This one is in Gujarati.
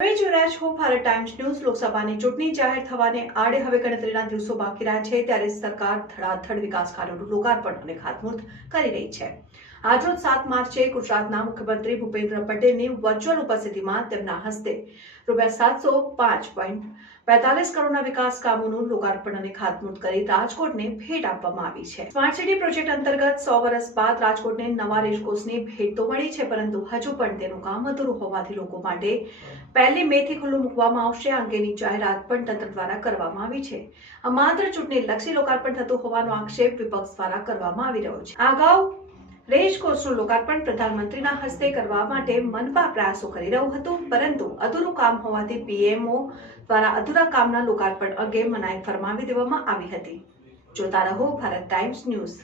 હવે જોઈ રહ્યા છો ભારત ટાઈમ્સ ન્યૂઝ। લોકસભાની ચૂંટણી જાહેર થવાને આડે હવે ગણતરીના દિવસો બાકી રહ્યા છે, ત્યારે સરકાર ધડાધડ વિકાસ કાર્યોનું લોકાર્પણ અને ખાતમુહૂર્ત કરી રહી છે। આજરોજ 7 માર્ચે ગુજરાતના મુખ્યમંત્રી ભૂપેન્દ્ર પટેલની વર્ચ્યુઅલ ઉપસ્થિતિમાં તેમના હસ્તે ₹705.45 કરોડના વિકાસ કામોનું લોકાર્પણ અને ખાતમુહૂર્ત કરી રાજકોટને ભેટ આપવામાં આવી છે। સ્માર્ટ સિટી પ્રોજેક્ટ અંતર્ગત 100 વર્ષ બાદ રાજકોટને નવા રેસકોર્સની ભેટ તો મળી છે, પરંતુ હજુ પણ તેનું કામ અધૂરું હોવાથી લોકો માટે 1 મે થી ખુલ્લું મૂકવામાં આવશે આ અંગેની જાહેરાત પણ તંત્ર દ્વારા કરવામાં આવી છે। આ માત્ર ચૂંટણીલક્ષી લોકાર્પણ થતું હોવાનો આક્ષેપ વિપક્ષ દ્વારા કરવામાં આવી રહ્યો છે। અગાઉ રેસકોર્સનું લોકાર્પણ પ્રધાનમંત્રીના હસ્તે કરવા માટે મનપા પ્રયાસો કરી રહ્યું હતું, પરંતુ અધૂરું કામ હોવાથી પીએમઓ દ્વારા અધૂરા કામના લોકાર્પણ અંગે મનાઈ ફરમાવી દેવામાં આવી હતી। જોતા રહો ભારત ટાઈમ્સ ન્યૂઝ।